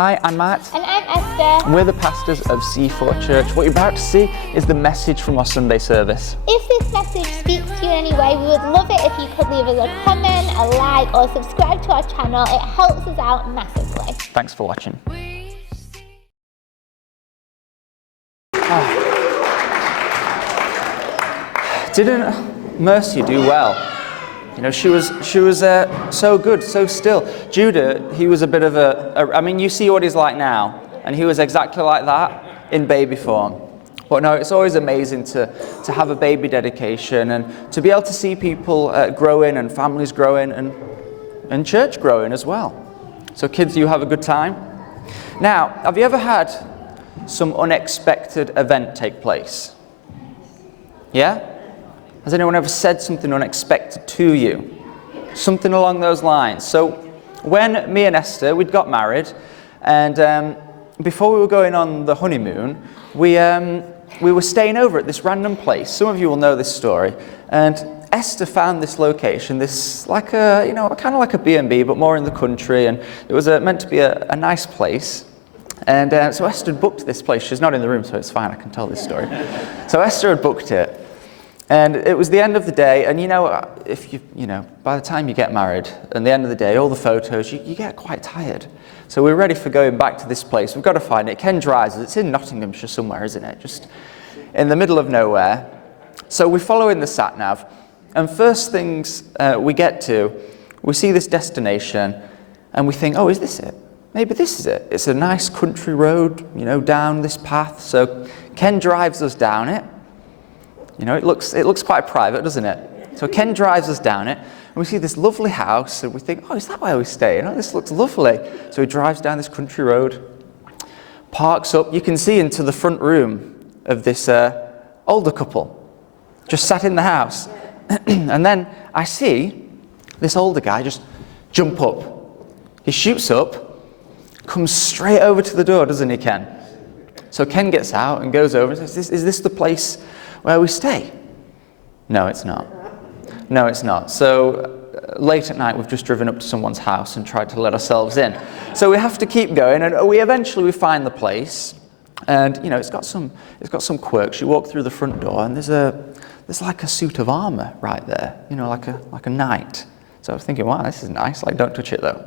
Hi, I'm Matt. And I'm Esther. We're the pastors of C4 Church. What you're about to see is the message from our Sunday service. If this message speaks to you in any way, we would love it if you could leave us a comment, a like, or subscribe to our channel. It helps us out massively. Thanks for watching. Didn't Mercy do well? You know, she was so good, so still. Judah, he was a bit of I mean, you see what he's like now, and he was exactly like that in baby form. But no, it's always amazing to have a baby dedication and to be able to see people growing and families growing and church growing as well. So kids, you have a good time. Now, have you ever had some unexpected event take place? Yeah? Has anyone ever said something unexpected to you? Something along those lines. So when me and Esther, we'd got married, and before we were going on the honeymoon, we were staying over at this random place. Some of you will know this story. And Esther found this location, this like a, you know, kind of like a B&B, but more in the country, and it was meant to be a nice place. And so Esther had booked this place. She's not in the room, so it's fine, I can tell this story. So Esther had booked it. And it was the end of the day, and you know, by the time you get married, and the end of the day, all the photos, you get quite tired. So we're ready for going back to this place. We've got to find it. Ken drives us. It's in Nottinghamshire somewhere, isn't it? Just in the middle of nowhere. So we follow in the sat-nav, and first things we get to, we see this destination, and we think, oh, is this it? Maybe this is it. It's a nice country road, you know, down this path. So Ken drives us down it. You know, it looks quite private, doesn't it? So Ken drives us down it, and we see this lovely house, and we think, oh, is that where we stay? You know, this looks lovely. So he drives down this country road, parks up. You can see into the front room of this older couple, just sat in the house. And then I see this older guy just jump up. He shoots up, comes straight over to the door, doesn't he, Ken? So Ken gets out and goes over and says, is this the place where we stay? No, it's not. No, it's not. So late at night, we've just driven up to someone's house and tried to let ourselves in. So we have to keep going, and we eventually find the place. And you know, it's got some quirks. You walk through the front door, and there's like a suit of armor right there. You know, like a knight. So I was thinking, wow, this is nice. Like, don't touch it though.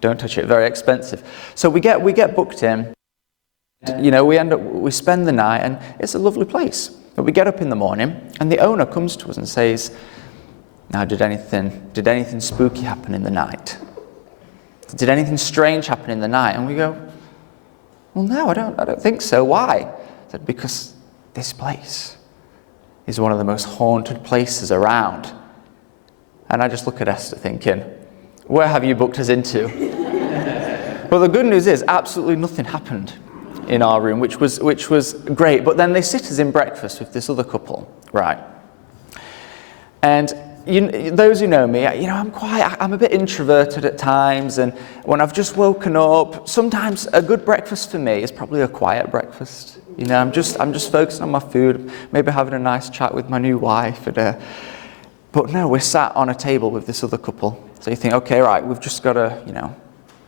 Don't touch it. Very expensive. So we get booked in. You know, we spend the night, and it's a lovely place. But we get up in the morning, and the owner comes to us and says, now, did anything spooky happen in the night? Did anything strange happen in the night? And we go, well, no, I don't think so. Why? I said, because this place is one of the most haunted places around. And I just look at Esther thinking, where have you booked us into? Well, the good news is absolutely nothing happened in our room, which was great. But then they sit us in breakfast with this other couple, right? And those who know me, you know, I'm a bit introverted at times, and when I've just woken up, sometimes a good breakfast for me is probably a quiet breakfast. You know, I'm just focusing on my food, maybe having a nice chat with my new wife. But no, we're sat on a table with this other couple. So you think, okay, right, we've just got to, you know,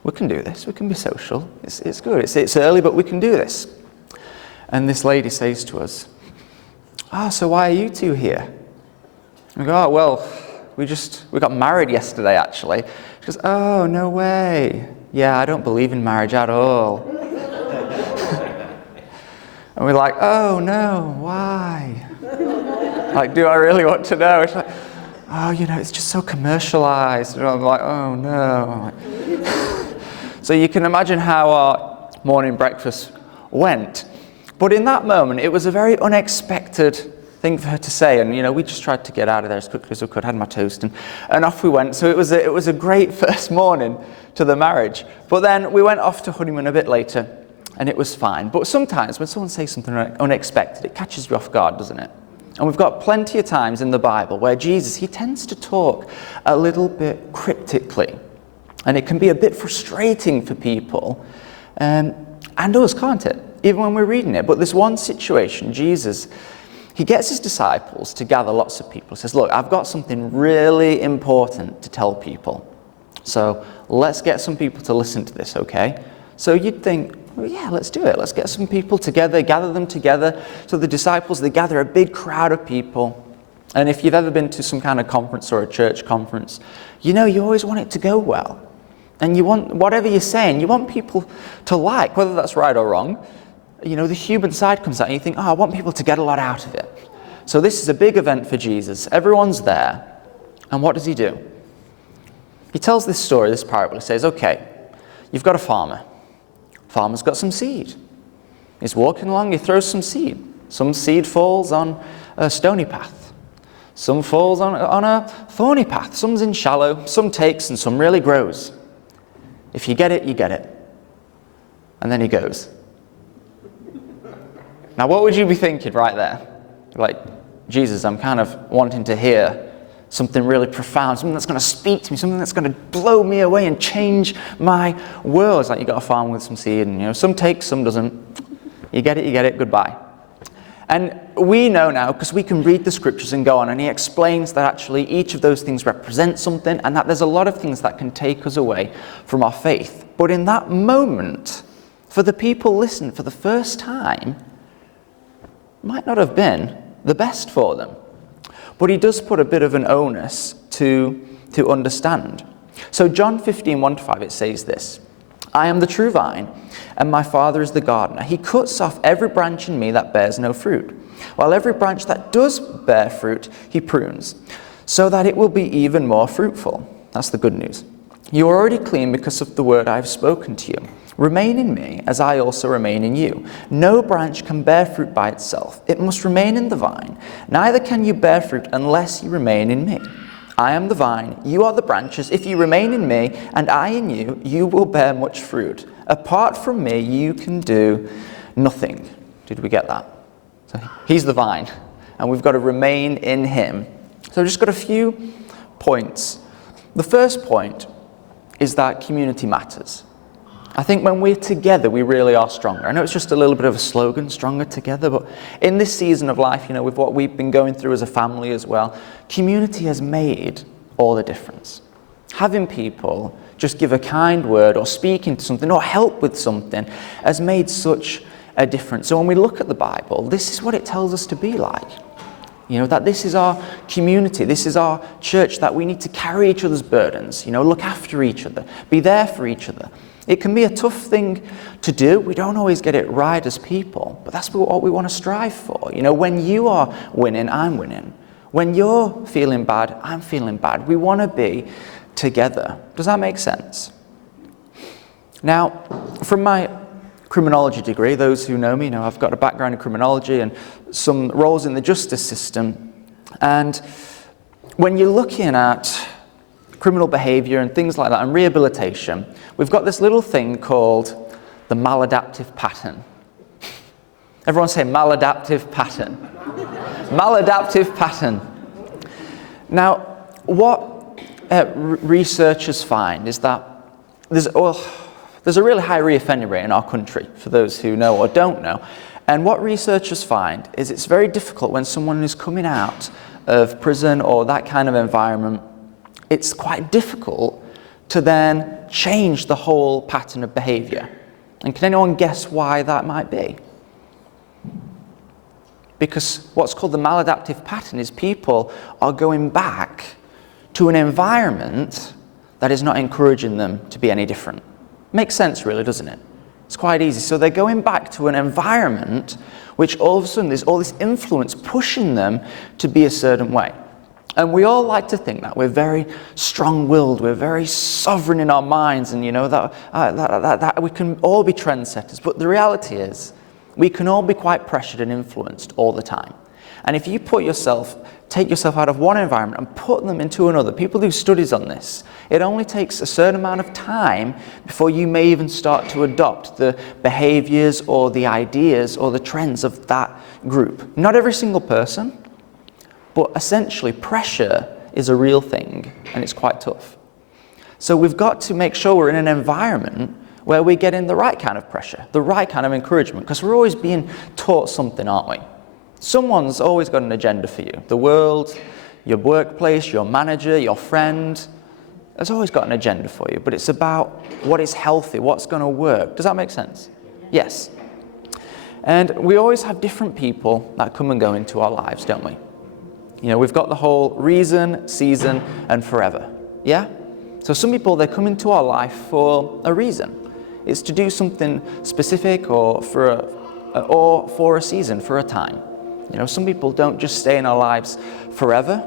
we can do this. We can be social. It's good. It's early, but we can do this. And this lady says to us, so why are you two here? We go, oh, well, we got married yesterday, actually. She goes, oh, no way. Yeah, I don't believe in marriage at all. And we're like, oh, no, why? Like, do I really want to know? It's like, oh, you know, it's just so commercialized. And I'm like, oh, no. So you can imagine how our morning breakfast went. But in that moment, it was a very unexpected thing for her to say. And, you know, we just tried to get out of there as quickly as we could, had my toast, and off we went. So it was a great first morning to the marriage. But then we went off to honeymoon a bit later, and it was fine. But sometimes when someone says something unexpected, it catches you off guard, doesn't it? And we've got plenty of times in the Bible where Jesus, he tends to talk a little bit cryptically. And it can be a bit frustrating for people, and us, can't it? Even when we're reading it. But there's one situation, Jesus, he gets his disciples to gather lots of people. He says, look, I've got something really important to tell people. So let's get some people to listen to this, okay? So you'd think, well, yeah, let's do it. Let's get some people together, gather them together. So the disciples, they gather a big crowd of people. And if you've ever been to some kind of conference or a church conference, you always want it to go well. And you want, whatever you're saying, you want people to like, whether that's right or wrong. The human side comes out and you think, I want people to get a lot out of it. So this is a big event for Jesus. Everyone's there. And what does he do? He tells this story, this parable. He says, okay, you've got a farmer. Farmer's got some seed. He's walking along, he throws some seed. Some seed falls on a stony path. Some falls on a thorny path. Some's in shallow, some takes, and some really grows. If you get it, you get it. And then he goes. Now, what would you be thinking right there? Like, Jesus, I'm kind of wanting to hear something really profound, something that's going to speak to me, something that's going to blow me away and change my world. It's like you got a farm with some seed, and some takes, some doesn't. You get it, goodbye. And we know now, because we can read the scriptures and go on, and he explains that actually each of those things represents something, and that there's a lot of things that can take us away from our faith. But in that moment, for the people listening for the first time, might not have been the best for them. But he does put a bit of an onus to understand. So John 15, 1-5, it says this, I am the true vine, and my Father is the gardener. He cuts off every branch in me that bears no fruit, while every branch that does bear fruit, he prunes, so that it will be even more fruitful. That's the good news. You are already clean because of the word I have spoken to you. Remain in me, as I also remain in you. No branch can bear fruit by itself. It must remain in the vine. Neither can you bear fruit unless you remain in me. I am the vine, you are the branches. If you remain in me, and I in you, you will bear much fruit. Apart from me, you can do nothing. Did we get that? So he's the vine, and we've got to remain in him. So I've just got a few points. The first point is that community matters. I think when we're together, we really are stronger. I know it's just a little bit of a slogan, stronger together, but in this season of life, with what we've been going through as a family as well, community has made all the difference. Having people just give a kind word or speak into something or help with something has made such a difference. So when we look at the Bible, this is what it tells us to be like. That this is our community, this is our church, that we need to carry each other's burdens, look after each other, be there for each other. It can be a tough thing to do. We don't always get it right as people, but that's what we want to strive for. When you are winning, I'm winning. When you're feeling bad, I'm feeling bad. We want to be together. Does that make sense? Now, from my criminology degree, those who know me know I've got a background in criminology and some roles in the justice system. And when you're looking at criminal behavior and things like that and rehabilitation, we've got this little thing called the maladaptive pattern. Everyone say maladaptive pattern. Maladaptive pattern. Now, what researchers find is that there's a really high reoffending rate in our country, for those who know or don't know. And what researchers find is it's very difficult when someone is coming out of prison or that kind of environment. It's quite difficult to then change the whole pattern of behavior. And can anyone guess why that might be? Because what's called the maladaptive pattern is people are going back to an environment that is not encouraging them to be any different. Makes sense, really, doesn't it? It's quite easy. So they're going back to an environment which all of a sudden there's all this influence pushing them to be a certain way. And we all like to think that we're very strong-willed, we're very sovereign in our minds, and that we can all be trendsetters. But the reality is, we can all be quite pressured and influenced all the time. And if you take yourself out of one environment and put them into another, people do studies on this, it only takes a certain amount of time before you may even start to adopt the behaviors or the ideas or the trends of that group. Not every single person, but essentially pressure is a real thing, and it's quite tough. So we've got to make sure we're in an environment where we're getting the right kind of pressure, the right kind of encouragement, because we're always being taught something, aren't we? Someone's always got an agenda for you. The world, your workplace, your manager, your friend, has always got an agenda for you, but it's about what is healthy, what's going to work. Does that make sense? Yes. And we always have different people that come and go into our lives, don't we? You know, we've got the whole reason, season, and forever. Yeah? So some people, they come into our life for a reason. It's to do something specific or for a season, for a time. You know, some people don't just stay in our lives forever,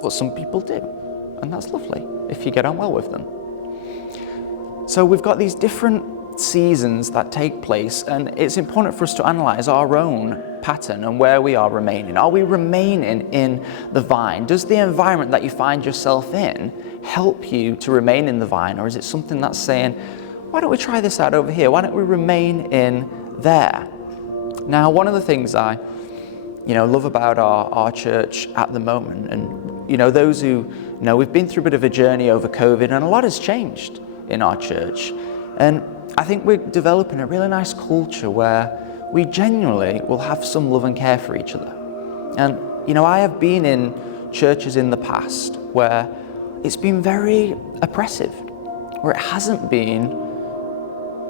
but some people do. And that's lovely if you get on well with them. So we've got these different seasons that take place, and it's important for us to analyze our own pattern and where we are remaining. Are we remaining in the vine? Does the environment that you find yourself in help you to remain in the vine, or is it something that's saying, why don't we try this out over here? Why don't we remain in there? Now, one of the things I love about our church at the moment, and those who know, we've been through a bit of a journey over COVID, and a lot has changed in our church. And I think we're developing a really nice culture where we genuinely will have some love and care for each other. And I have been in churches in the past where it's been very oppressive, where it hasn't been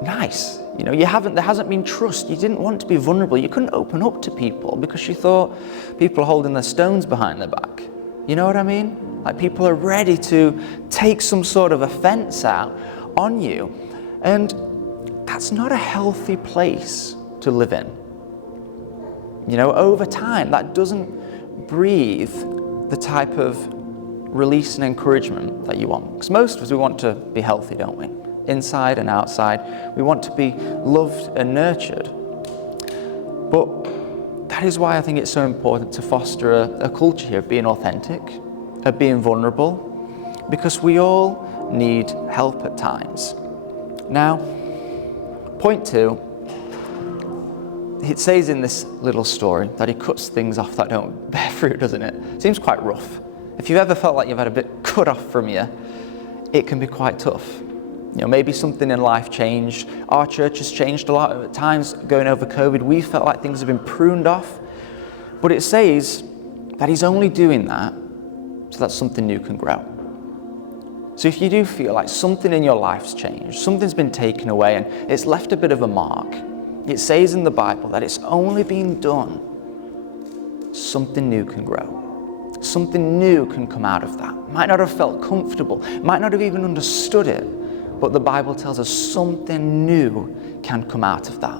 nice. There hasn't been trust. You didn't want to be vulnerable. You couldn't open up to people because you thought people are holding their stones behind their back. You know what I mean? Like, people are ready to take some sort of offense out on you. And that's not a healthy place to live in. Over time, that doesn't breathe the type of release and encouragement that you want. Because most of us, we want to be healthy, don't we? Inside and outside. We want to be loved and nurtured. But that is why I think it's so important to foster a culture here of being authentic, of being vulnerable, because we all need help at times. Now, point 2, it says in this little story that he cuts things off that don't bear fruit, doesn't it? Seems quite rough. If you've ever felt like you've had a bit cut off from you, it can be quite tough. Maybe something in life changed. Our church has changed a lot at times going over COVID. We felt like things have been pruned off. But it says that he's only doing that so that something new can grow. So if you do feel like something in your life's changed, something's been taken away and it's left a bit of a mark, it says in the Bible that it's only being done, something new can grow. Something new can come out of that. Might not have felt comfortable, might not have even understood it, but the Bible tells us something new can come out of that.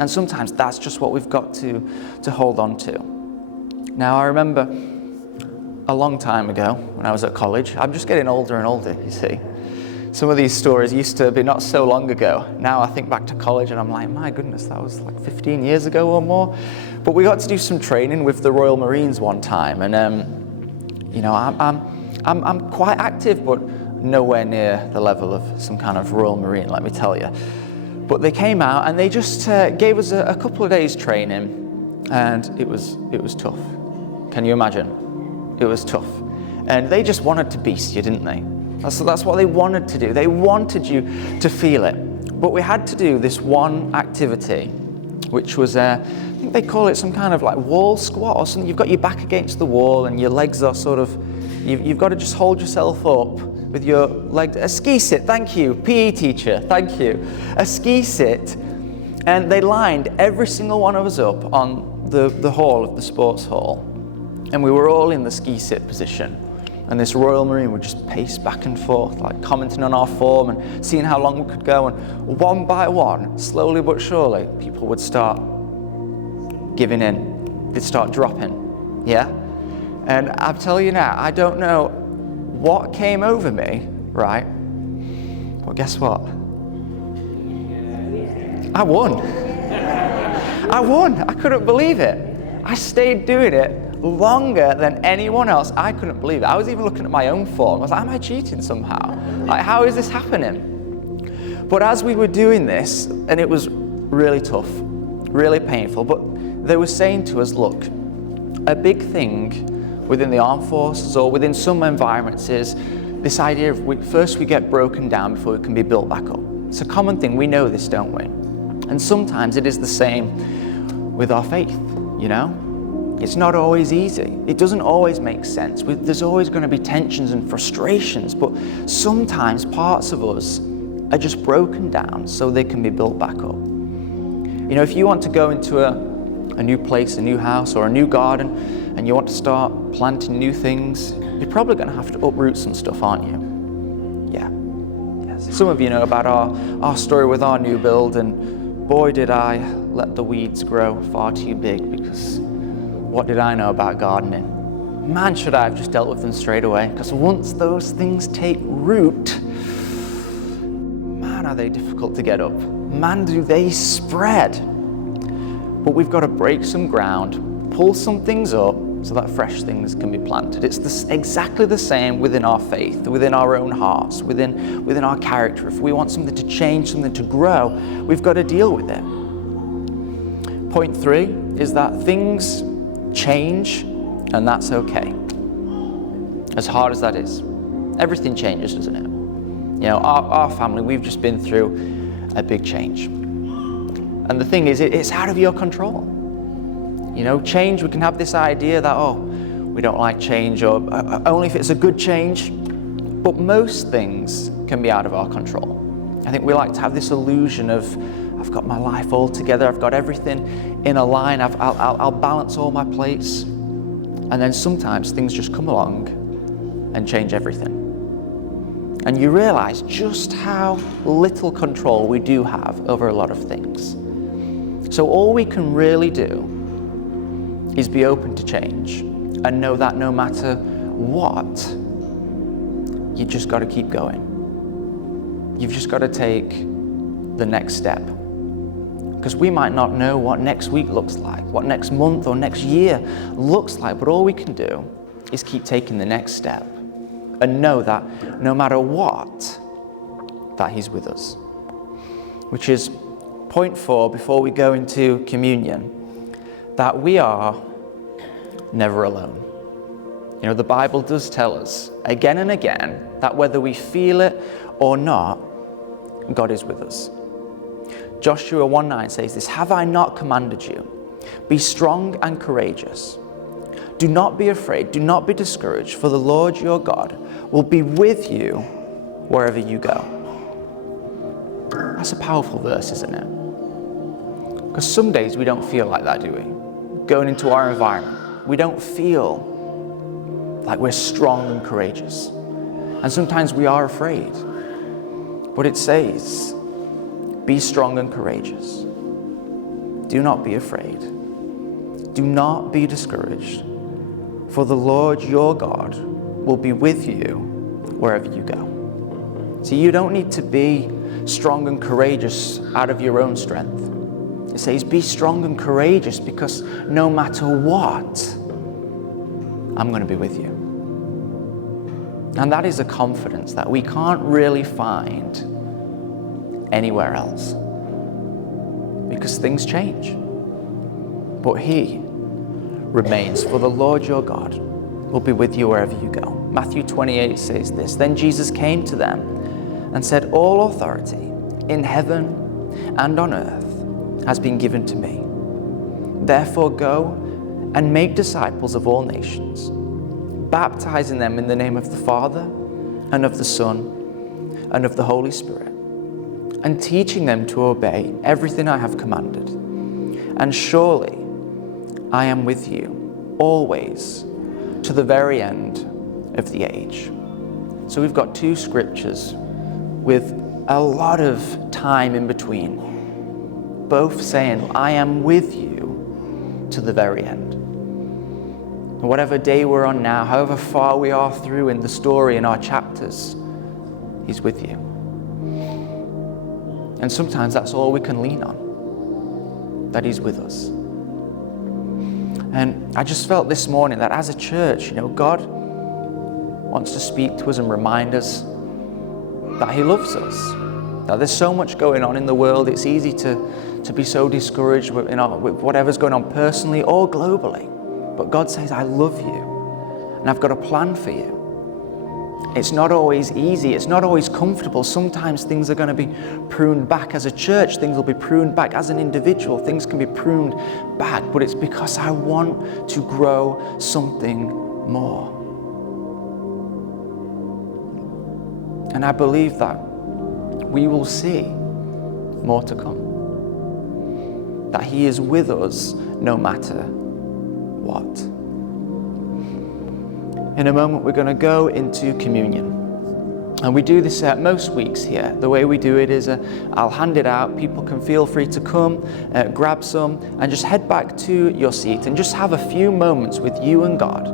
And sometimes that's just what we've got to hold on to. Now, I remember a long time ago when I was at college, I'm just getting older and older, you see. Some of these stories used to be not so long ago. Now I think back to college and I'm like, my goodness, that was like 15 years ago or more. But we got to do some training with the Royal Marines one time, and I'm quite active, but nowhere near the level of some kind of Royal Marine, let me tell you. But they came out and they just gave us a couple of days training, and it was tough. Can you imagine? It was tough. And they just wanted to beast you, didn't they? That's what they wanted to do. They wanted you to feel it. But we had to do this one activity, which was, I think they call it some kind of like wall squat or something. You've got your back against the wall and your legs are sort of, you've got to just hold yourself up with your leg. A ski sit, thank you, PE teacher, thank you. A ski sit. And they lined every single one of us up on the hall of the sports hall. And we were all in the ski sit position. And this Royal Marine would just pace back and forth, like commenting on our form and seeing how long we could go. And one by one, slowly but surely, people would start giving in. They'd start dropping, yeah? And I'm telling you now, I don't know what came over me, right? Well, guess what? I won. I won. I couldn't believe it. I stayed doing it longer than anyone else. I couldn't believe it. I was even looking at my own form. I was like, am I cheating somehow? Like, how is this happening? But as we were doing this, and it was really tough, really painful, but they were saying to us, look, a big thing within the armed forces or within some environments is this idea of first we get broken down before we can be built back up. It's a common thing. We know this, don't we? And sometimes it is the same with our faith, you know? It's not always easy. It doesn't always make sense. There's always going to be tensions and frustrations, but sometimes parts of us are just broken down so they can be built back up. You know, if you want to go into a new place, a new house, or a new garden, and you want to start planting new things, you're probably going to have to uproot some stuff, aren't you? Yeah. Yes. Some of you know about our story with our new build, and boy did I let the weeds grow far too big, because what did I know about gardening? Man, should I have just dealt with them straight away, because once those things take root, man, are they difficult to get up. Man, do they spread. But we've got to break some ground, pull some things up so that fresh things can be planted. It's exactly the same within our faith, within our own hearts, within our character. If we want something to change, something to grow, we've got to deal with it. Point 3 is that things change, and that's okay. As hard as that is. Everything changes, doesn't it? You know, our family, we've just been through a big change. And the thing is, it's out of your control. You know, change, we can have this idea that, oh, we don't like change, or only if it's a good change. But most things can be out of our control. I think we like to have this illusion of, I've got my life all together, I've got everything in a line, I'll balance all my plates. And then sometimes things just come along and change everything. And you realize just how little control we do have over a lot of things. So all we can really do is be open to change and know that no matter what, you just got to keep going. You've just got to take the next step. Because we might not know what next week looks like, what next month or next year looks like, but all we can do is keep taking the next step and know that no matter what, that He's with us. Which is point 4 before we go into communion, that we are never alone. You know, the Bible does tell us again and again that whether we feel it or not, God is with us. Joshua 1:9 says this, "Have I not commanded you? Be strong and courageous. Do not be afraid, do not be discouraged, for the Lord your God will be with you wherever you go." That's a powerful verse, isn't it? Because some days we don't feel like that, do we? Going into our environment, we don't feel like we're strong and courageous. And sometimes we are afraid. But it says, be strong and courageous. Do not be afraid. Do not be discouraged, for the Lord your God will be with you wherever you go. So you don't need to be strong and courageous out of your own strength. It says, be strong and courageous because no matter what, I'm going to be with you. And that is a confidence that we can't really find anywhere else. Because things change. But He remains, for the Lord your God will be with you wherever you go. Matthew 28 says this, "Then Jesus came to them and said, all authority in heaven and on earth has been given to me. Therefore go and make disciples of all nations, baptizing them in the name of the Father and of the Son and of the Holy Spirit, and teaching them to obey everything I have commanded. And surely I am with you always to the very end of the age." So we've got 2 scriptures with a lot of time in between, both saying, I am with you to the very end. Whatever day we're on now, however far we are through in the story, in our chapters, He's with you. And sometimes that's all we can lean on, that He's with us. And I just felt this morning that as a church, God wants to speak to us and remind us that He loves us. That there's so much going on in the world, it's easy to be so discouraged with whatever's going on personally or globally. But God says, I love you, and I've got a plan for you. It's not always easy. It's not always comfortable. Sometimes things are going to be pruned back as a church. Things will be pruned back as an individual. Things can be pruned back, but it's because I want to grow something more. And I believe that we will see more to come. That He is with us no matter what. In a moment, we're going to go into communion. And we do this most weeks here. The way we do it is I'll hand it out. People can feel free to come, grab some, and just head back to your seat and just have a few moments with you and God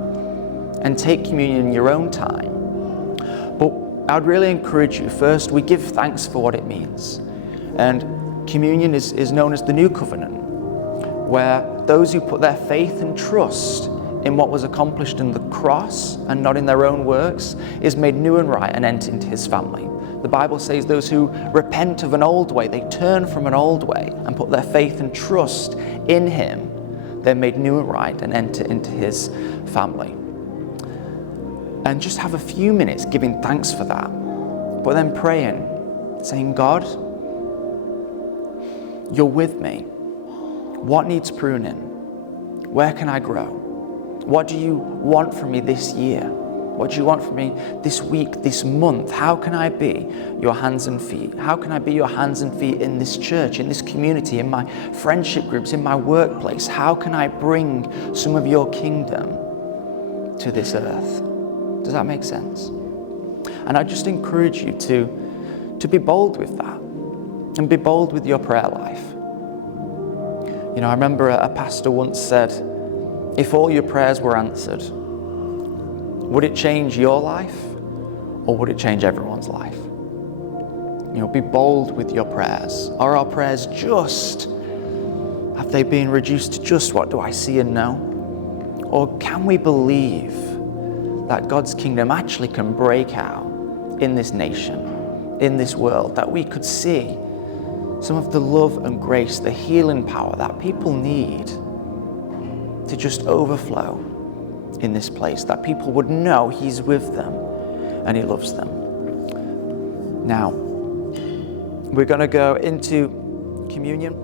and take communion in your own time. But I would really encourage you, first, we give thanks for what it means. And communion is known as the New Covenant, where those who put their faith and trust in what was accomplished in the cross and not in their own works is made new and right and enter into His family. The Bible says those who repent of an old way, they turn from an old way and put their faith and trust in Him, they're made new and right and enter into His family. And just have a few minutes giving thanks for that, but then praying, saying, God, You're with me. What needs pruning? Where can I grow? What do You want from me this year? What do You want from me this week, this month? How can I be Your hands and feet? How can I be Your hands and feet in this church, in this community, in my friendship groups, in my workplace? How can I bring some of Your kingdom to this earth? Does that make sense? And I just encourage you to be bold with that and be bold with your prayer life. You know, I remember a pastor once said, if all your prayers were answered, would it change your life or would it change everyone's life? You know, be bold with your prayers. Are our prayers just? Have they been reduced to just what do I see and know? Or can we believe that God's kingdom actually can break out in this nation, in this world, that we could see some of the love and grace, the healing power that people need to just overflow in this place, that people would know He's with them and He loves them. Now, we're going to go into communion.